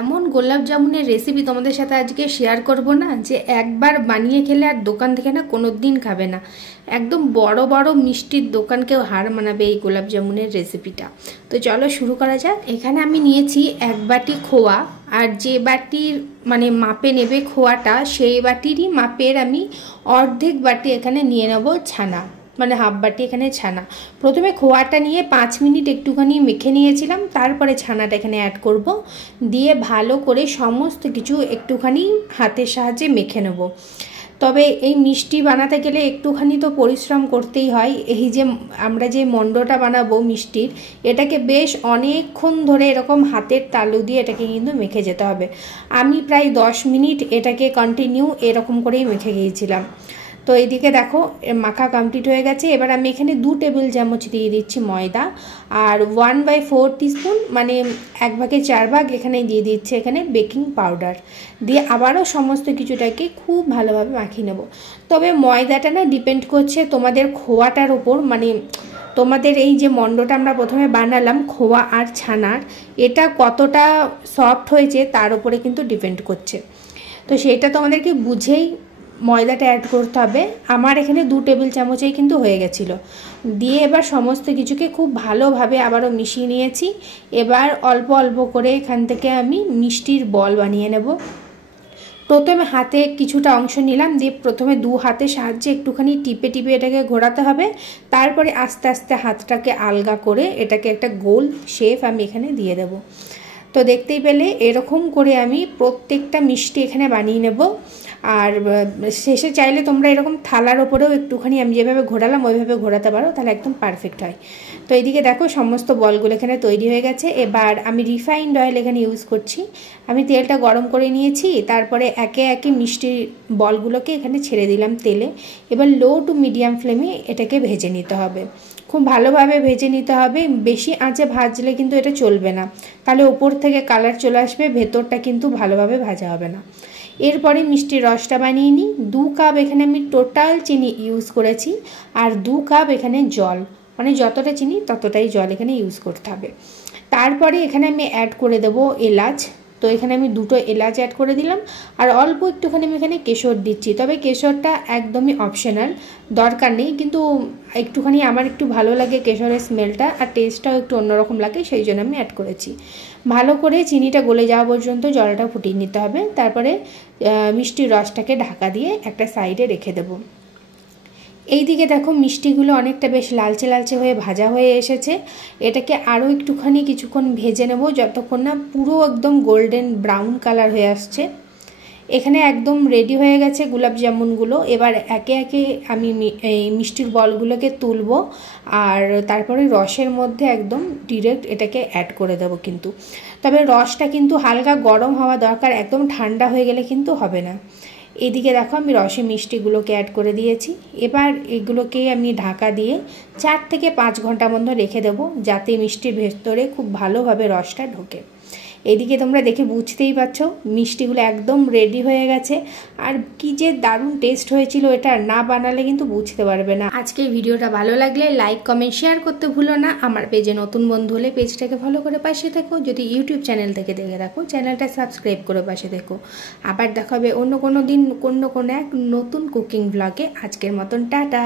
এমন গোলাপ জামুনের রেসিপি তোমাদের সাথে আজকে শেয়ার করব না, যে একবার বানিয়ে খেলে আর দোকান থেকে না কোনো দিন খাবে না। একদম বড় বড় মিষ্টির দোকানকেও হার মানাবে এই গোলাপ জামুনের রেসিপিটা। তো চলো শুরু করা যাক। এখানে আমি নিয়েছি 1 বাটি খোয়া, আর যে বাটির মানে মাপে নেবে খোয়াটা সেই বাটিরই মাপের আমি অর্ধেক বাটি এখানে নিয়ে নেব ছানা, মানে হাফ বাটি এখানে ছানা। প্রথমে খোয়াটা নিয়ে 5 মিনিট একটুখানি মেখে নিয়েছিলাম, তারপরে ছানাটা এখানে অ্যাড করব, দিয়ে ভালো করে সমস্ত কিছু একটুখানি হাতের সাহায্যে মেখে নেব। তবে এই মিষ্টি বানাতে গেলে একটুখানি তো পরিশ্রম করতেই হয়। এই যে আমরা যে মন্ডটা বানাবো মিষ্টির, এটাকে বেশ অনেকক্ষণ ধরে এরকম হাতের তালু দিয়ে এটাকে কিন্তু মেখে যেতে হবে। আমি প্রায় 10 মিনিট এটাকে কন্টিনিউ এরকম করেই মেখে গিয়েছিলাম। তো এইদিকে দেখো মাখা কমপ্লিট হয়ে গেছে। এবার আমি এখানে 2 টেবিল চামচ দিয়ে দিচ্ছি ময়দা, আর 1/4 টিস্পুন মানে 1/4 ভাগ এখানে দিয়ে দিচ্ছি এখানে বেকিং পাউডার, দিয়ে আবারও সমস্ত কিছুটাকে খুব ভালোভাবে মাখিয়ে নেব। তবে ময়দাটা না ডিপেন্ড করছে তোমাদের খোয়াটার ওপর, মানে তোমাদের এই যে মন্ডটা আমরা প্রথমে বানালাম খোয়া আর ছানার, এটা কতটা সফট হয়েছে তার উপরে কিন্তু ডিপেন্ড করছে। তো সেটা তোমাদেরকে বুঝেই ময়দাটা অ্যাড করতে হবে। আমার এখানে 2 টেবিল চামচেই কিন্তু হয়ে গেছিলো। দিয়ে এবার সমস্ত কিছুকে খুব ভালোভাবে আবারও মিশিয়ে নিয়েছি। এবার অল্প অল্প করে এখান থেকে আমি মিষ্টির বল বানিয়ে নেব। প্রথমে হাতে কিছুটা অংশ নিলাম, দিয়ে প্রথমে 2 হাতের সাহায্যে একটুখানি টিপে টিপে এটাকে ঘোরাতে হবে। তারপরে আস্তে আস্তে হাতটাকে আলগা করে এটাকে একটা গোল শেপ আমি এখানে দিয়ে দেব। তো দেখতেই পেলে এরকম করে আমি প্রত্যেকটা মিষ্টি এখানে বানিয়ে নেব। আর শেষে চাইলে তোমরা এরকম থালার ওপরেও একটুখানি আমি যেভাবে ঘোরালাম ওইভাবে ঘোরাতে পারো, তাহলে একদম পারফেক্ট হয়। তো এইদিকে দেখো সমস্ত বলগুলো এখানে তৈরি হয়ে গেছে। এবার আমি রিফাইন্ড অয়েল এখানে ইউজ করছি। আমি তেলটা গরম করে নিয়েছি, তারপরে একে একে মিষ্টির বলগুলোকে এখানে ছেড়ে দিলাম তেলে। এবার লো টু মিডিয়াম ফ্লেমে এটাকে ভেজে নিতে হবে, খুব ভালোভাবে ভেজে নিতে হবে। বেশি আঁচে ভাজলে কিন্তু এটা চলবে না, তাহলে ওপর থেকে কালার চলে আসবে, ভেতরটা কিন্তু ভালোভাবে ভাজা হবে না। এরপরে মিষ্টির রসটা বানিয়ে নিই। 2 কাপ এখানে আমি টোটাল চিনি ইউজ করেছি, আর 2 কাপ এখানে জল, মানে যতটা চিনি ততটাই জল এখানে ইউজ করতে হবে। তারপরে এখানে আমি অ্যাড করে দেবো এলাচ। তো এখানে আমি 2টো এলাচ অ্যাড করে দিলাম, আর অল্প একটুখানি আমি এখানে কেশর দিচ্ছি। তবে কেশরটা একদমই অপশনাল, দরকার নেই, কিন্তু একটুখানি আমার একটু ভালো লাগে কেশরের স্মেলটা, আর টেস্টটাও একটু অন্যরকম লাগে, সেই জন্য আমি অ্যাড করেছি। ভালো করে চিনিটা গলে যাওয়া পর্যন্ত জলটা ফুটিয়ে নিতে হবে। তারপরে মিষ্টির রসটাকে ঢাকা দিয়ে একটা সাইডে রেখে দেবো। এইদিকে দেখো মিষ্টিগুলো অনেকটা বেশ লালচে লালচে হয়ে ভাজা হয়ে এসেছে। এটাকে আরও একটুখানি কিছুক্ষণ ভেজে নেব, যতক্ষণ না পুরো একদম গোল্ডেন ব্রাউন কালার হয়ে আসছে। এখানে একদম রেডি হয়ে গেছে গোলাপ জামুনগুলো। এবার একে একে আমি এই মিষ্টির বলগুলোকে তুলব, আর তারপরে রসের মধ্যে একদম ডিরেক্ট এটাকে অ্যাড করে দেবো। কিন্তু তবে রসটা কিন্তু হালকা গরম হওয়া দরকার, একদম ঠান্ডা হয়ে গেলে কিন্তু হবে না। এদিকে দেখো আমি রসে মিষ্টিগুলোকে অ্যাড করে দিয়েছি। এবার এগুলোকে আমি ঢাকা দিয়ে 4 থেকে 5 ঘন্টা মতো রেখে দেবো, যাতে মিষ্টির ভেতরে খুব ভালোভাবে রসটা ঢোকে। এদিকে তোমরা দেখে বুঝতেই পারছো মিষ্টিগুলো একদম রেডি হয়ে গেছে, আর কি যে দারুণ টেস্ট হয়েছিল, এটা না বানালে কিন্তু বুঝতে পারবে না। আজকে ভিডিওটা ভালো লাগলে লাইক কমেন্ট শেয়ার করতে ভুলো না। আমার পেজে নতুন বন্ধু হলে পেজটাকে ফলো করে পাশে থেকো, যদি ইউটিউব চ্যানেল থেকে দেখে রাখো চ্যানেলটা সাবস্ক্রাইব করে পাশে থেকো। আবার দেখা হবে অন্য কোনো দিন অন্য কোনো এক নতুন কুকিং ব্লগে। আজকের মতন টাটা।